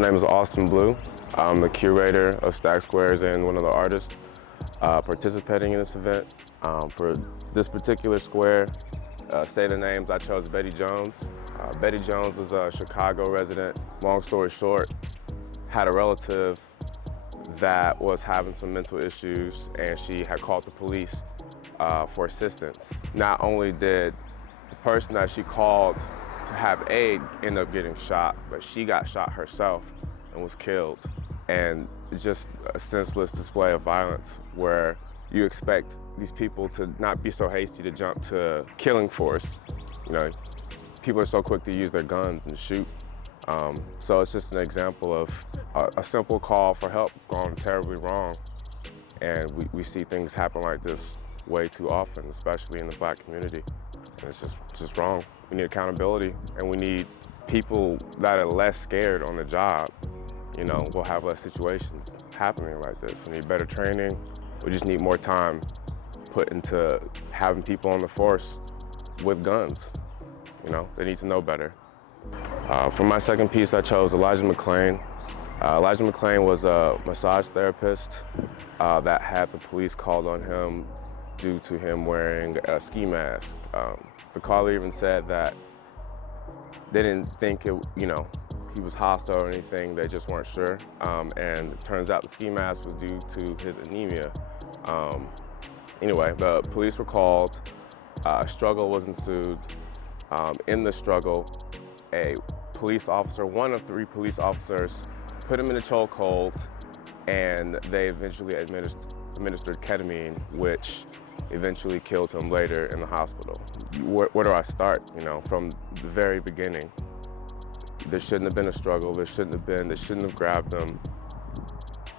My name is Austin Blue. I'm the curator of Stack Squares and one of the artists participating in this event. For this particular square, say the names, I chose Betty Jones. Betty Jones was a Chicago resident. Long story short, had a relative that was having some mental issues and she had called the police for assistance. Not only did the person that she called to have aid end up getting shot, but she got shot herself and was killed. And it's just a senseless display of violence where you expect these people to not be so hasty to jump to killing force. You know, people are so quick to use their guns and shoot. So it's just an example of a simple call for help gone terribly wrong. And we see things happen like this way too often, especially in the Black community. And it's just wrong. We need accountability, and we need people that are less scared on the job. You know, we'll have less situations happening like this. We need better training. We just need more time put into having people on the force with guns. You know, they need to know better. For my second piece, I chose Elijah McClain. Elijah McClain was a massage therapist that had the police called on him due to him wearing a ski mask. The caller even said that they didn't think he was hostile or anything, they just weren't sure. And it turns out the ski mask was due to his anemia. Anyway, the police were called, a struggle was ensued. In the struggle, a police officer, one of 3 police officers, put him in a chokehold, and they eventually administered ketamine, which eventually killed him later in the hospital. Where do I start? You know, from the very beginning. There shouldn't have been a struggle. They shouldn't have grabbed him.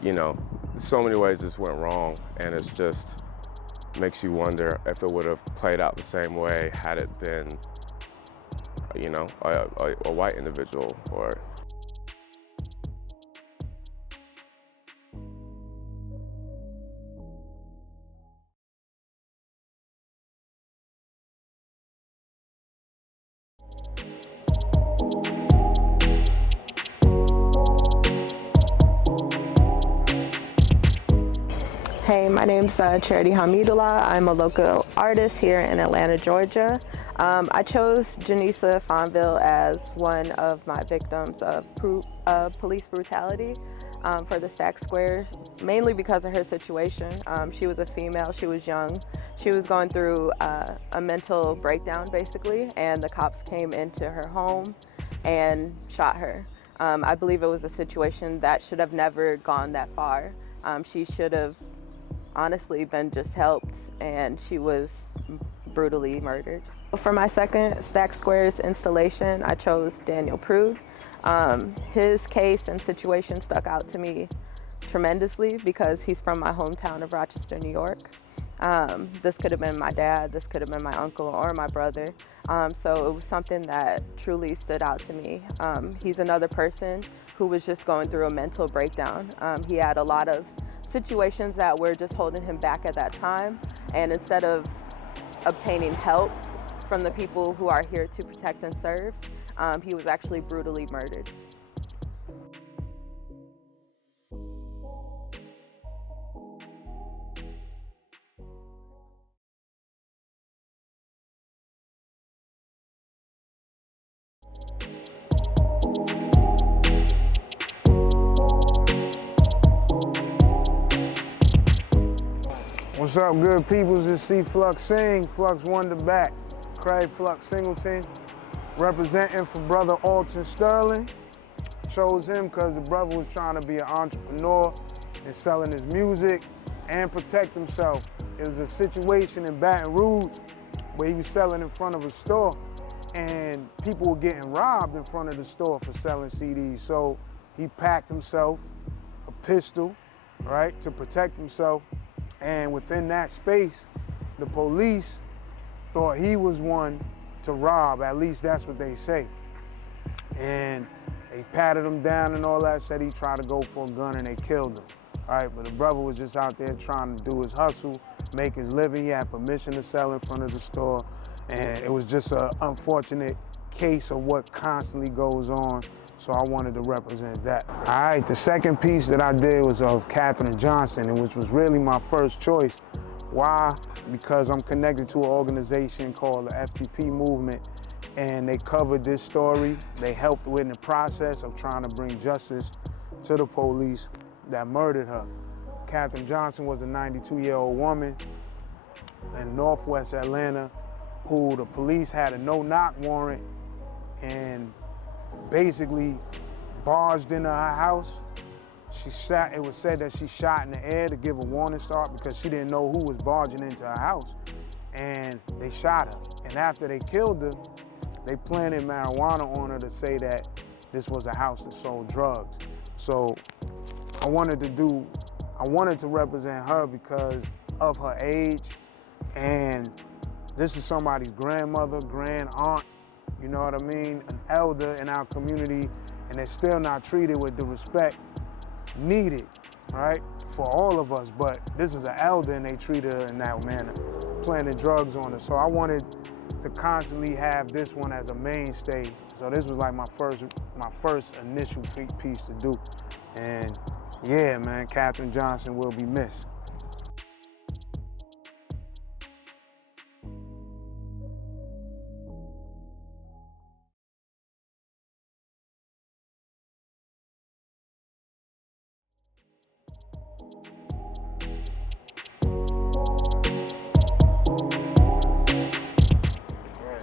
You know, so many ways this went wrong, and it's just makes you wonder if it would have played out the same way had it been, you know, a white individual or. Hey, my name's Charity Hamidullah. I'm a local artist here in Atlanta, Georgia. I chose Janisa Fonville as one of my victims of police brutality for the Stack Squares, mainly because of her situation. She was a female, she was young, she was going through a mental breakdown basically, and the cops came into her home and shot her. I believe it was a situation that should have never gone that far. She should have honestly been just helped, and she was brutally murdered. For my second Stack Squares installation, I chose Daniel Prude. His case and situation stuck out to me tremendously because he's from my hometown of Rochester, New York. This could have been my dad, this could have been my uncle or my brother. So it was something that truly stood out to me. He's another person who was just going through a mental breakdown. He had a lot of situations that were just holding him back at that time, and instead of obtaining help from the people who are here to protect and serve, he was actually brutally murdered. What's up, good peoples? It's C Flux Sing, Flux Wonder Back, Craig Flux Singleton, representing for brother Alton Sterling. Chose him because the brother was trying to be an entrepreneur and selling his music and protect himself. It was a situation in Baton Rouge where he was selling in front of a store, and people were getting robbed in front of the store for selling CDs. So he packed himself a pistol, right, to protect himself. And within that space, the police thought he was one to rob, at least that's what they say. And they patted him down and all that, said he tried to go for a gun and they killed him. All right, but the brother was just out there trying to do his hustle, make his living. He had permission to sell in front of the store. And it was just an unfortunate case of what constantly goes on. So I wanted to represent that. All right, the second piece that I did was of Katherine Johnson, and which was really my first choice. Why? Because I'm connected to an organization called the FTP Movement, and they covered this story. They helped with the process of trying to bring justice to the police that murdered her. Katherine Johnson was a 92-year-old woman in Northwest Atlanta who the police had a no-knock warrant and basically barged into her house. It was said that she shot in the air to give a warning start because she didn't know who was barging into her house. And they shot her. And after they killed her, they planted marijuana on her to say that this was a house that sold drugs. So I wanted to represent her because of her age, and this is somebody's grandmother, grand aunt, you know what I mean? An elder in our community, and they're still not treated with the respect needed, right? For all of us, but this is an elder and they treated her in that manner, planting drugs on her. So I wanted to constantly have this one as a mainstay. So this was like my first initial piece to do. And yeah, man, Katherine Johnson will be missed.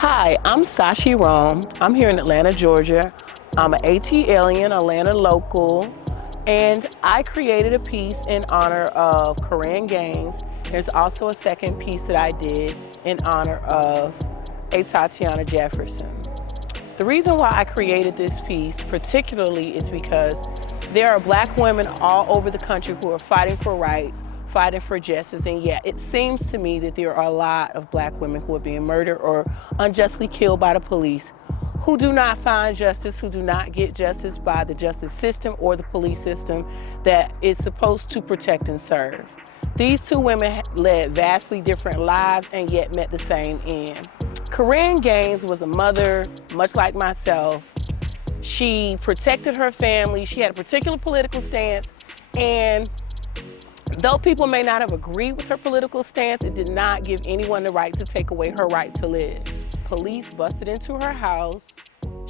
Hi, I'm Sashi Rome. I'm here in Atlanta, Georgia. I'm an AT alien, Atlanta local, and I created a piece in honor of Korean Gaines. There's also a second piece that I did in honor of Tatiana Jefferson. The reason why I created this piece particularly is because there are Black women all over the country who are fighting for rights, fighting for justice, and yet it seems to me that there are a lot of Black women who are being murdered or unjustly killed by the police, who do not find justice, who do not get justice by the justice system or the police system that is supposed to protect and serve. These two women led vastly different lives and yet met the same end. Corinne Gaines was a mother, much like myself. She protected her family, she had a particular political stance, and though people may not have agreed with her political stance, it did not give anyone the right to take away her right to live. Police busted into her house,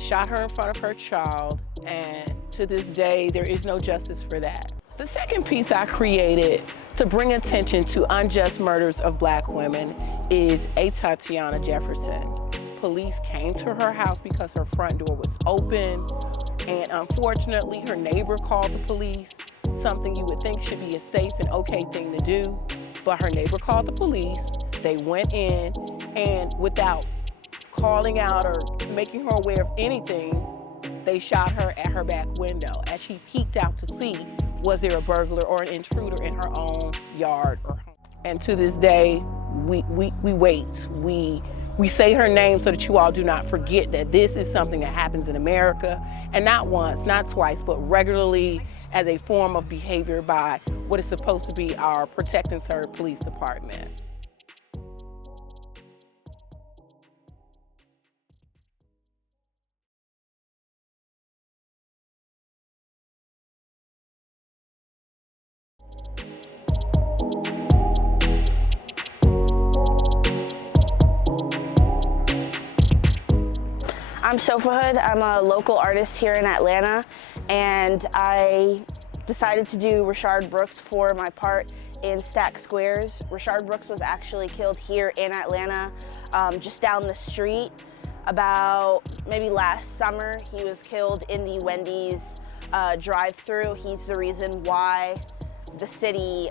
shot her in front of her child, and to this day, there is no justice for that. The second piece I created to bring attention to unjust murders of Black women is Tatiana Jefferson. Police came to her house because her front door was open, and unfortunately, her neighbor called the police, something you would think should be a safe and okay thing to do, but her neighbor called the police. They went in, and without calling out or making her aware of anything, they shot her at her back window as she peeked out to see, was there a burglar or an intruder in her own yard or home. And to this day, we wait. We say her name so that you all do not forget that this is something that happens in America, and not once, not twice, but regularly as a form of behavior by what is supposed to be our protect and serve police department. I'm Sofa Hood. I'm a local artist here in Atlanta, and I decided to do Rayshard Brooks for my part in Stack Squares. Rayshard Brooks was actually killed here in Atlanta, just down the street. About maybe last summer, he was killed in the Wendy's drive-thru. He's the reason why the city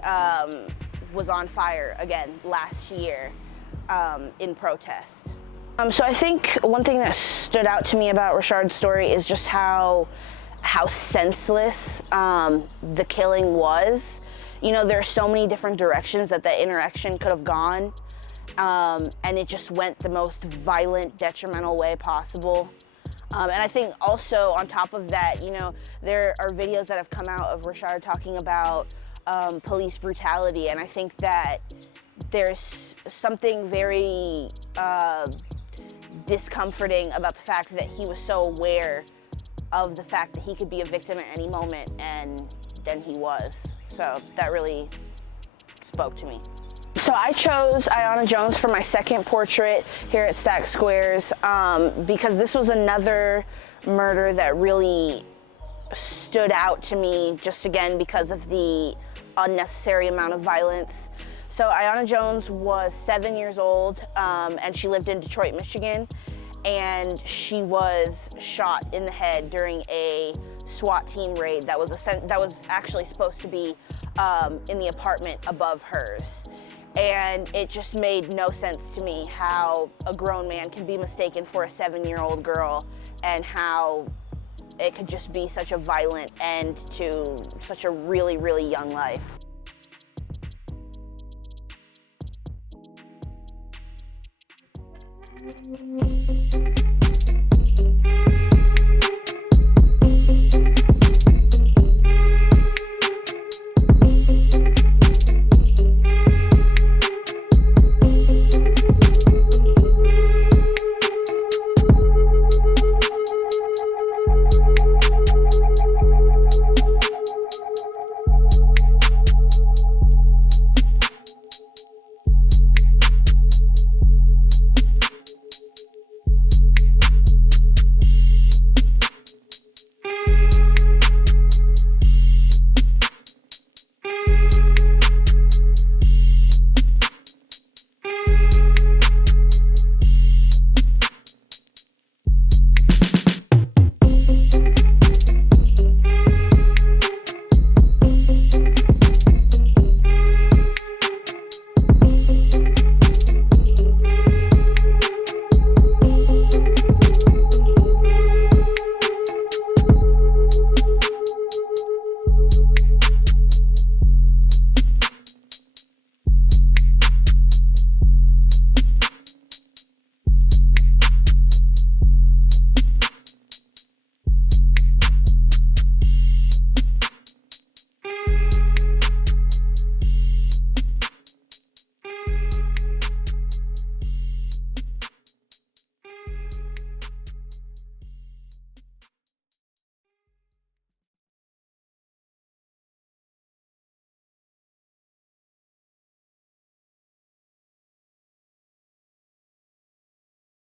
was on fire again last year in protest. So I think one thing that stood out to me about Rayshard's story is just how senseless the killing was. You know, there are so many different directions that the interaction could have gone, and it just went the most violent, detrimental way possible. And I think also on top of that, you know, there are videos that have come out of Rayshard talking about police brutality, and I think that there's something very discomforting about the fact that he was so aware of the fact that he could be a victim at any moment, and then he was. So that really spoke to me. So I chose Ayanna Jones for my second portrait here at Stack Squares because this was another murder that really stood out to me, just again because of the unnecessary amount of violence. So Ayanna Jones was 7 years old and she lived in Detroit, Michigan, and she was shot in the head during a SWAT team raid that was actually supposed to be in the apartment above hers. And it just made no sense to me how a grown man can be mistaken for a 7-year-old girl, and how it could just be such a violent end to such a really, really young life.